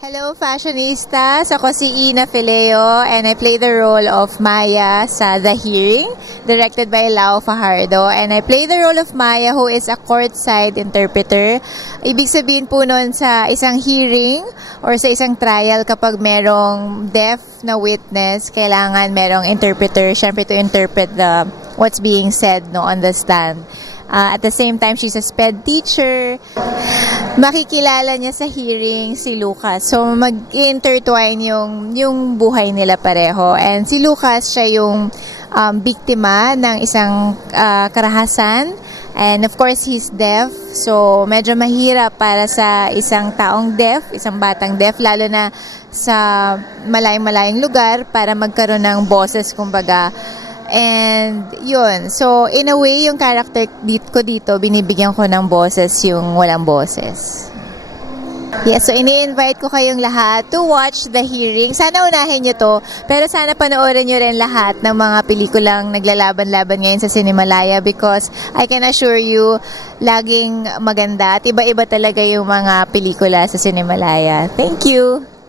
Hello, fashionistas! Ako si Ina Fileo and I play the role of Maya sa The Hearing, directed by Lau Fajardo. And I play the role of Maya who is a courtside interpreter. Ibig sabihin po nun sa isang hearing or sa isang trial kapag merong deaf na witness, kailangan merong interpreter, syempre to interpret what's being said on the stand. At the same time, she's a SPED teacher. Makikilala niya sa hearing si Lucas. So, mag-intertwine yung buhay nila pareho. And si Lucas, siya yung biktima ng isang karahasan. And of course, he's deaf. So, medyo mahirap para sa isang taong deaf, isang batang deaf, lalo na sa malayong lugar para magkaroon ng boses, kumbaga. And yun, so in a way, yung character ko dito, binibigyan ko ng boses yung walang boses. Yes, so ini-invite ko kayong lahat to watch The Hearing. Sana unahin nyo to, pero sana panoorin nyo rin lahat ng mga pelikulang naglalaban-laban ngayon sa Cinemalaya because I can assure you, laging maganda at iba-iba talaga yung mga pelikula sa Cinemalaya. Thank you!